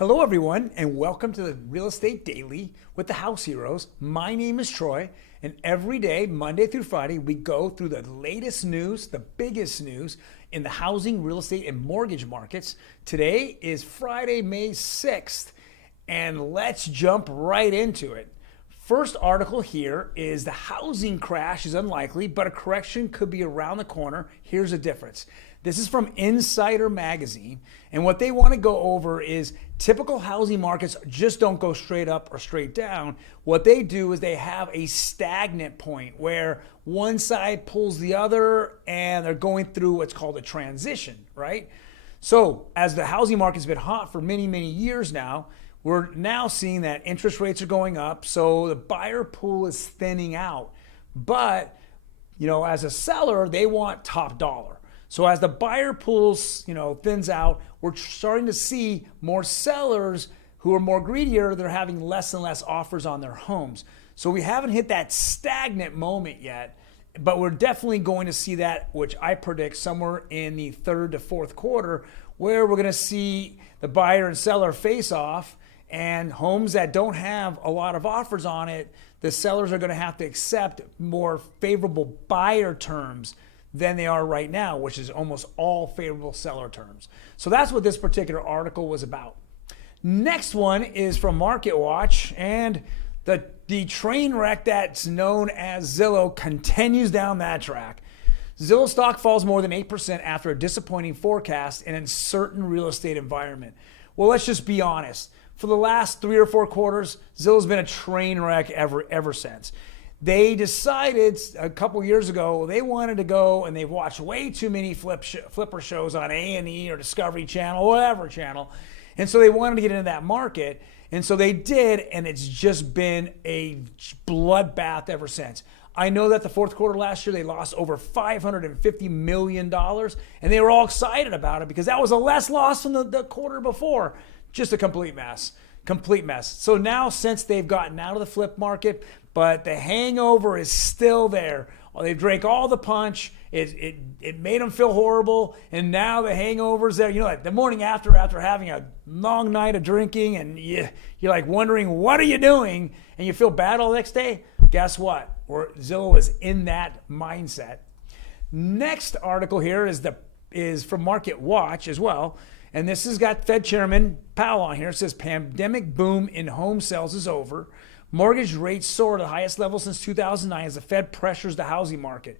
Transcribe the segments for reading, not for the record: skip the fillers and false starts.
Hello, everyone, and welcome to the Real Estate Daily with the House Heroes. My name is Troy, and every day, Monday through Friday, we go through the latest news, the biggest news in the housing, real estate, and mortgage markets. Today is Friday, May 6th, and let's jump right into it. First article here is the housing crash is unlikely, but a correction could be around the corner. Here's the difference. This is from Insider Magazine, and what they want to go over is typical housing markets just don't go straight up or straight down. What they do is they have a stagnant point where one side pulls the other and they're going through what's called a transition, right? So as the housing market's been hot for many, many years now, we're now seeing that interest rates are going up, so the buyer pool is thinning out. But, as a seller, they want top dollar. So as the buyer pools, thins out, we're starting to see more sellers who are more greedier. They're having less and less offers on their homes. So we haven't hit that stagnant moment yet, but we're definitely going to see that, which I predict somewhere in the third to fourth quarter, where we're going to see the buyer and seller face off, and homes that don't have a lot of offers on it, the sellers are going to have to accept more favorable buyer terms than they are right now, which is almost all favorable seller terms. So that's what this particular article was about. Next one is from Market Watch, and the train wreck that's known as Zillow continues down that track. Zillow stock falls more than 8% after a disappointing forecast in an uncertain real estate environment. Well, let's just be honest. For the last 3 or 4 quarters, Zillow's been a train wreck ever since. They decided a couple years ago they wanted to go, and they've watched way too many flipper shows on A&E or Discovery Channel, whatever channel, and so they wanted to get into that market, and so they did, and it's just been a bloodbath ever since. I know that the fourth quarter last year they lost over $550 million, and they were all excited about it because that was a less loss than the quarter before. Just a complete mess. So now, since they've gotten out of the flip market, but the hangover is still there. They drank all the punch. It made them feel horrible, and now the hangover's there. Like the morning after having a long night of drinking, and you're like wondering, what are you doing? And you feel bad all the next day. Guess what? Zillow is in that mindset. Next article here is from Market Watch as well. And this has got Fed Chairman Powell on here. It says, pandemic boom in home sales is over. Mortgage rates soar to the highest level since 2009 as the Fed pressures the housing market.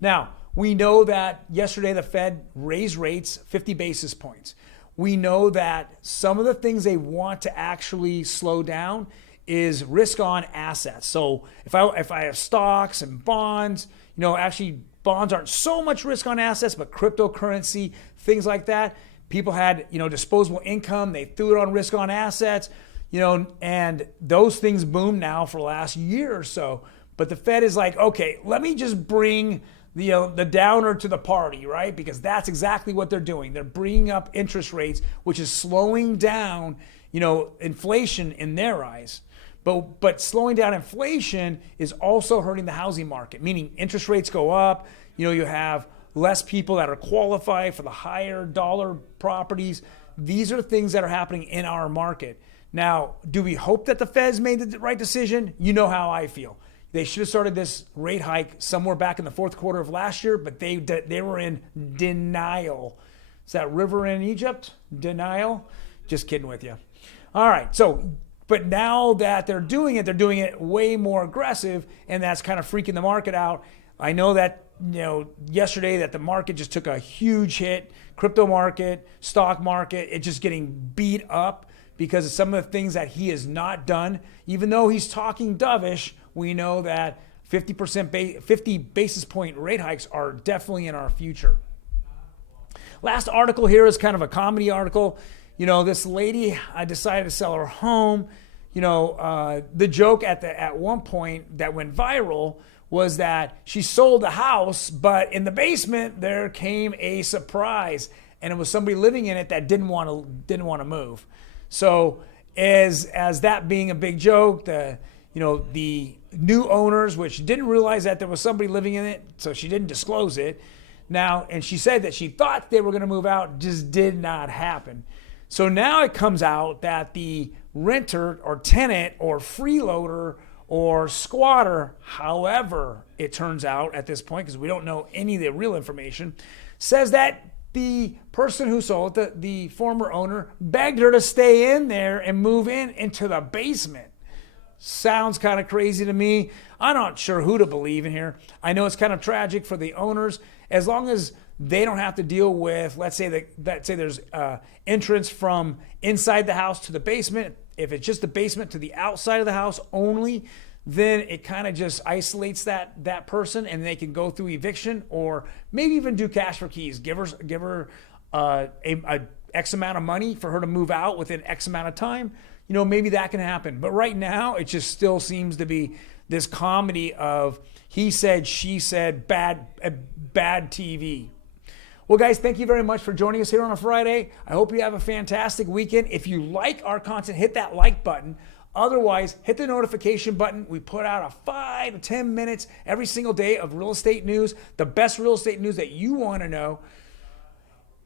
Now, we know that yesterday the Fed raised rates 50 basis points. We know that some of the things they want to actually slow down is risk on assets. So if I have stocks and bonds, actually bonds aren't so much risk on assets, but cryptocurrency, things like that. People had, disposable income. They threw it on risk on assets, and those things boomed now for the last year or so. But the Fed is like, okay, let me just bring the downer to the party, right? Because that's exactly what they're doing. They're bringing up interest rates, which is slowing down, inflation in their eyes. But slowing down inflation is also hurting the housing market, meaning interest rates go up. You have less people that are qualified for the higher dollar properties. These are things that are happening in our market. Now, do we hope that the Fed's made the right decision? You know how I feel. They should have started this rate hike somewhere back in the fourth quarter of last year, but they were in denial. Is that river in Egypt? Denial? Just kidding with you. All right, but now that they're doing it way more aggressive, and that's kind of freaking the market out. I know that yesterday that the market just took a huge hit. Crypto market, stock market, it's just getting beat up because of some of the things that he has not done. Even though he's talking dovish, we know that 50 basis point rate hikes are definitely in our future. Last article here is kind of a comedy article. This lady decided to sell her home. The joke at one point that went viral was that she sold the house, but in the basement there came a surprise, and it was somebody living in it that didn't want to move. So as that being a big joke, the new owners, which didn't realize that there was somebody living in it, so she didn't disclose it. Now, and she said that she thought they were going to move out, just did not happen. So now it comes out that the renter or tenant or freeloader or squatter, however it turns out at this point, because we don't know any of the real information, says that the person who sold it, the former owner, begged her to stay in there and move into the basement. Sounds kind of crazy to me. I'm not sure who to believe in here. I know it's kind of tragic for the owners. As long as they don't have to deal with, let's say there's entrance from inside the house to the basement. If it's just the basement to the outside of the house only, then it kind of just isolates that person, and they can go through eviction or maybe even do cash for keys. Give her a X amount of money for her to move out within X amount of time. You know, maybe that can happen. But right now, it just still seems to be this comedy of he said, she said, bad TV. Well, guys, thank you very much for joining us here on a Friday. I hope you have a fantastic weekend. If you like our content, hit that like button. Otherwise, hit the notification button. We put out a 5 to 10 minutes every single day of real estate news, the best real estate news that you want to know.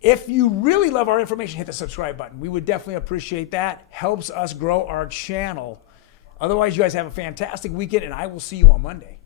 If you really love our information, hit the subscribe button. We would definitely appreciate that. Helps us grow our channel. Otherwise, you guys have a fantastic weekend, and I will see you on Monday.